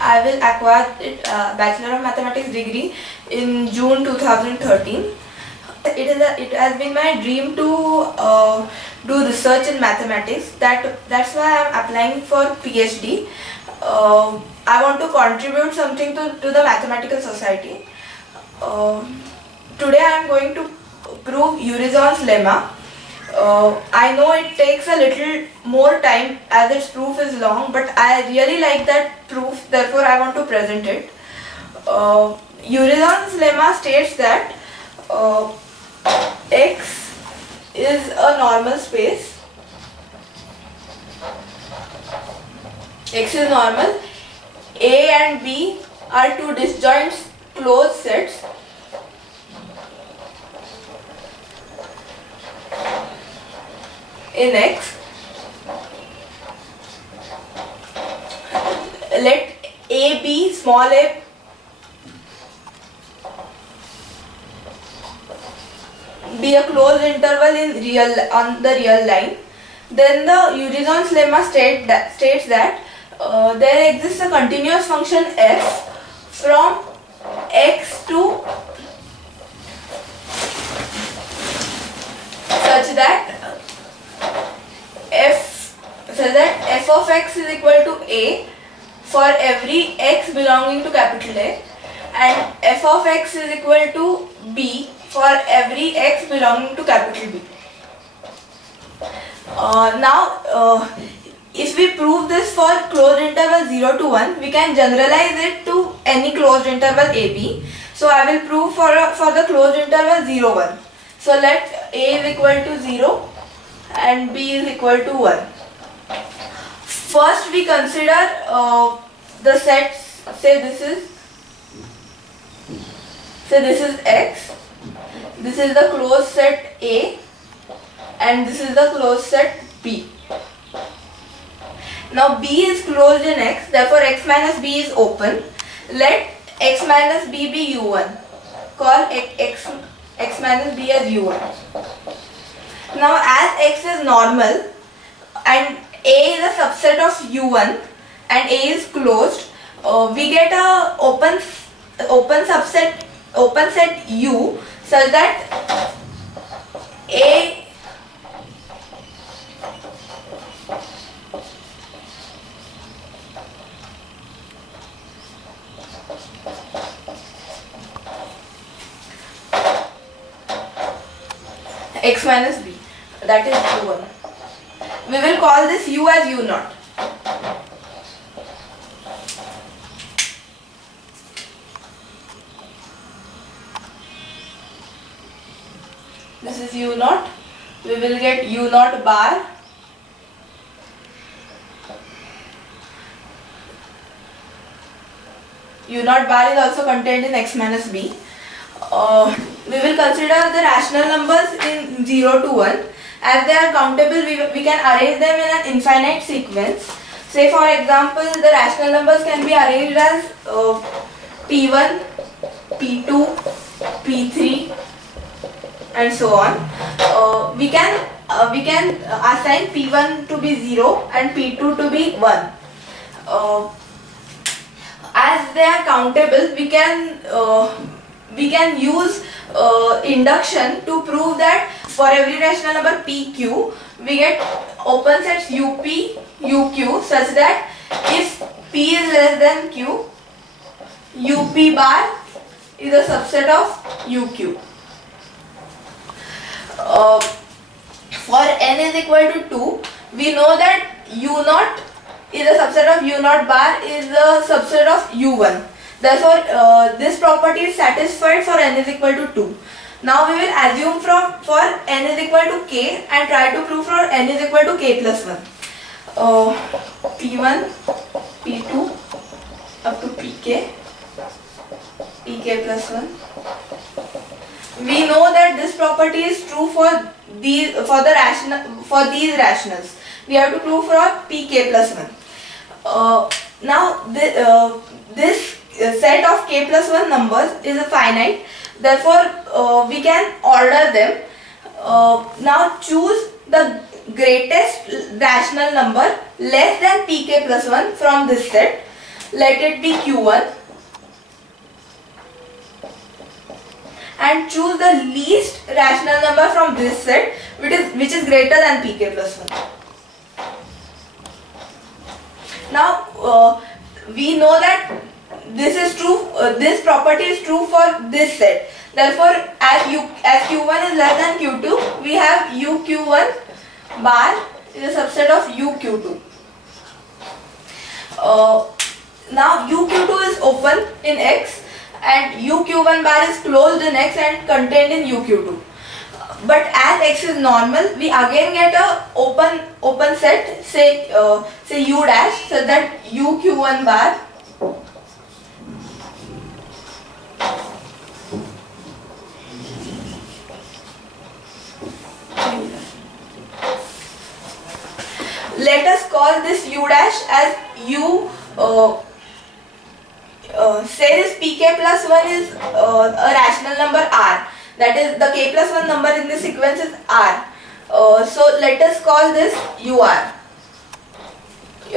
I will acquire Bachelor of Mathematics degree in June 2013. It has been my dream to do research in mathematics. That's why I am applying for PhD. I want to contribute something to the mathematical society. Today I am going to prove Urysohn's lemma. I know it takes a little more time as its proof is long, but I really like that proof, therefore I want to present it. Urysohn's lemma states that X is a normal space. X is normal. A and B are two disjoint closed sets. In X, let A be small a be a closed interval on the real line. Then the Urysohn's lemma states that there exists a continuous function f from x to such that f of x is equal to a for every x belonging to capital A, and f of x is equal to b for every x belonging to capital B. If we prove this for closed interval 0 to 1, we can generalize it to any closed interval AB. So I will prove for the closed interval 0, 1. So let A is equal to 0 and B is equal to 1. First we consider the sets. Say this is X, this is the closed set A, and this is the closed set B. Now B is closed in X, therefore X minus B is open. Let X minus B be U1. Call X minus B as U1. Now as X is normal and A is a subset of U1 and A is closed, we get a open set U such that A X minus B, that is U1. We will call this U as U0. This is U0. We will get U0 bar. U0 bar is also contained in X minus B. We will consider the rational numbers in 0 to 1. As they are countable, we can arrange them in an infinite sequence. Say for example, the rational numbers can be arranged as P1, P2, P3 and so on. We can assign P1 to be 0 and P2 to be 1. As they are countable, we can use induction to prove that for every rational number PQ, we get open sets UP, UQ such that if P is less than Q, UP bar is a subset of UQ. For n is equal to 2, we know that U0 is a subset of U0 bar is a subset of U1. Therefore, this property is satisfied for n is equal to 2. Now we will assume for n is equal to k and try to prove for n is equal to k plus 1. P1, P2 up to pk plus 1. We know that this property is true for these rationals. We have to prove for pk plus 1. Now this set of k plus 1 numbers is a finite, therefore we can order them. Now choose the greatest rational number less than pk plus 1 from this set. let it be Q1 and choose the least rational number from this set which is greater than pk plus 1. Now we know that this is true. This property is true for this set. Therefore, as Q1 is less than Q2, we have UQ1 bar is a subset of UQ2. Now UQ2 is open in X and UQ1 bar is closed in X and contained in UQ2. But as X is normal, we again get a open set, say U dash, so that UQ1 bar let us call this U dash as U, say this pk plus 1 is a rational number R, that is the k plus 1 number in this sequence is R. So let us call this UR.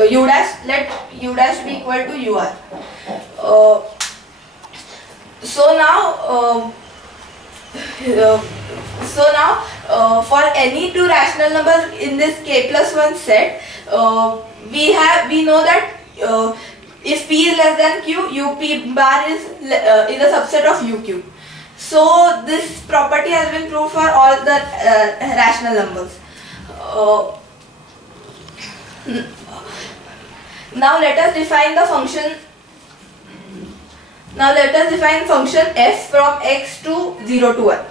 U dash, let U dash be equal to UR. So now for any two rational numbers in this k plus 1 set, we know that if p is less than q, up bar is a subset of uq. So this property has been proved for all the rational numbers. Now let us define the function. Now let us define function f from x to 0 to 1.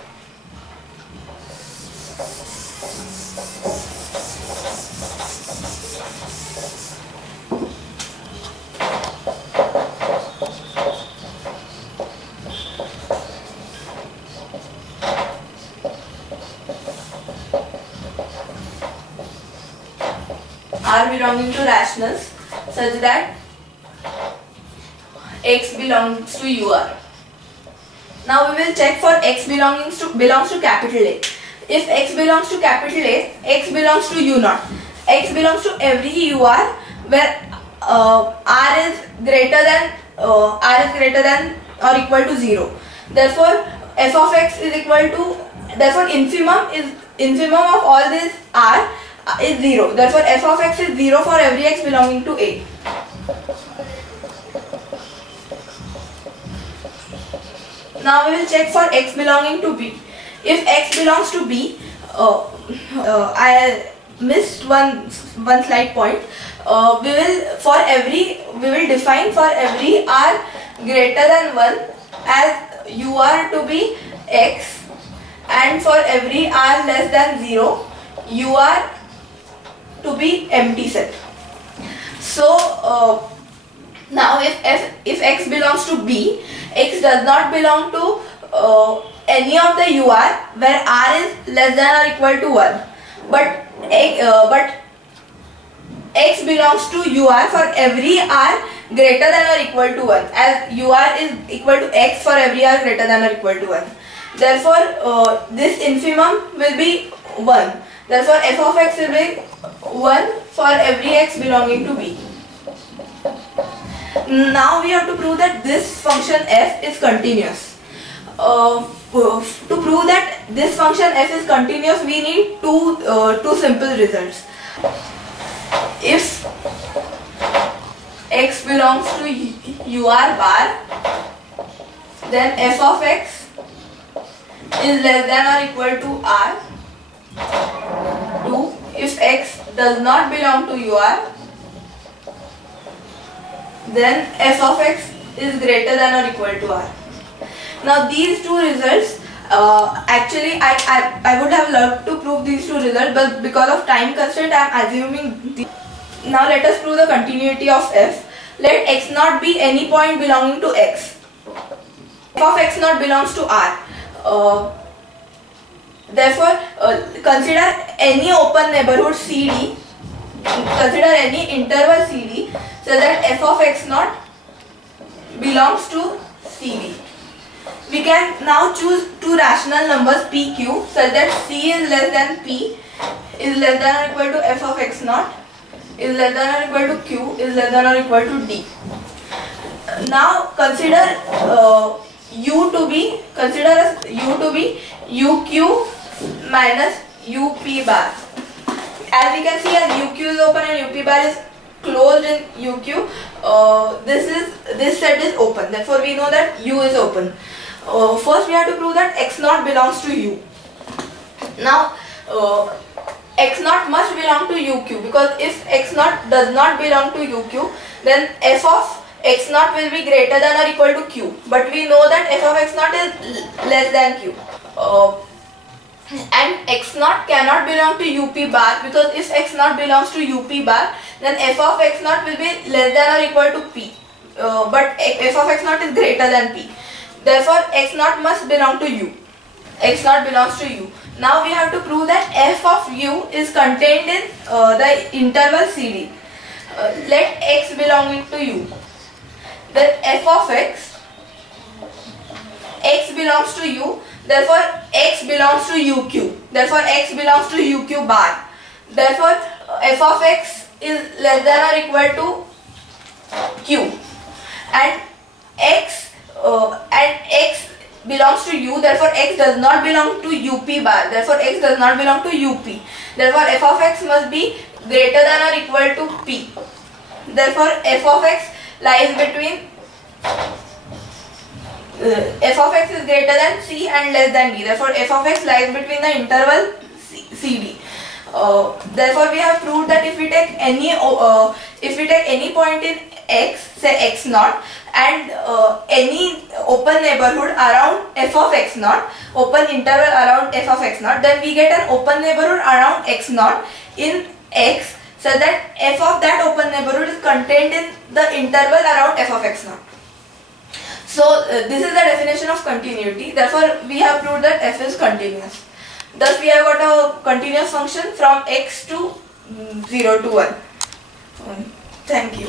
R belonging to rationals such that x belongs to UR. Now we will check for x belongs to capital A. If x belongs to capital A, x belongs to U naught. X belongs to every UR where R is greater than or equal to 0. Therefore, f of x is equal to, therefore infimum of all this R is 0. Therefore, f of x is 0 for every x belonging to A. Now we will check for x belonging to B. If x belongs to B, I missed one slight point. We will define for every r greater than 1 as UR to be x, and for every r less than 0 UR to be empty set. So now if x belongs to B, x does not belong to any of the UR where r is less than or equal to 1, but x belongs to UR for every r greater than or equal to 1, as UR is equal to x for every r greater than or equal to 1. Therefore this infimum will be 1. Therefore f of x will be 1 for every x belonging to B. Now we have to prove that this function f is continuous. To prove that this function f is continuous, we need two simple results. If x belongs to UR bar, then f of x is less than or equal to r. 2. If x does not belong to UR, then f of x is greater than or equal to r. Now these two results, actually I would have loved to prove these two results, but because of time constraint I am assuming these. Now let us prove the continuity of f. Let x naught be any point belonging to x. F of x naught belongs to r. Therefore consider any open neighborhood CD, consider any interval CD, so that f of x naught belongs to CD. We can now choose two rational numbers PQ such that C is less than P is less than or equal to f of x naught is less than or equal to Q is less than or equal to D. Now consider u to be uq minus up bar. As we can see, as uq is open and up bar is closed in uq, this set is open. Therefore, we know that u is open. First, we have to prove that x naught belongs to u. Now, x naught must belong to uq, because if x naught does not belong to uq, then f of x naught will be greater than or equal to q. But we know that f of x naught is less than q. And x naught cannot belong to up bar, because if x naught belongs to up bar, then f of x naught will be less than or equal to p. But f of x naught is greater than p. Therefore, x naught must belong to u. X naught belongs to u. Now we have to prove that f of u is contained in the interval CD. Let x belonging to u. Then f of x belongs to u. Therefore, x belongs to uq. Therefore, x belongs to uq bar. Therefore, f of x is less than or equal to q. And x belongs to u. Therefore, x does not belong to up bar. Therefore, x does not belong to up. Therefore, f of x must be greater than or equal to p. Therefore, f of x lies between f of x is greater than c and less than d. Therefore, f of x lies between the interval CD. Therefore, we have proved that if we take any point in x, say x naught, and any open neighborhood around f of x naught, open interval around f of x naught, then we get an open neighborhood around x naught in x, so that f of that open neighborhood is contained in the interval around f of x naught. So this is the definition of continuity. Therefore, we have proved that f is continuous. Thus, we have got a continuous function from x to 0 to 1. Thank you.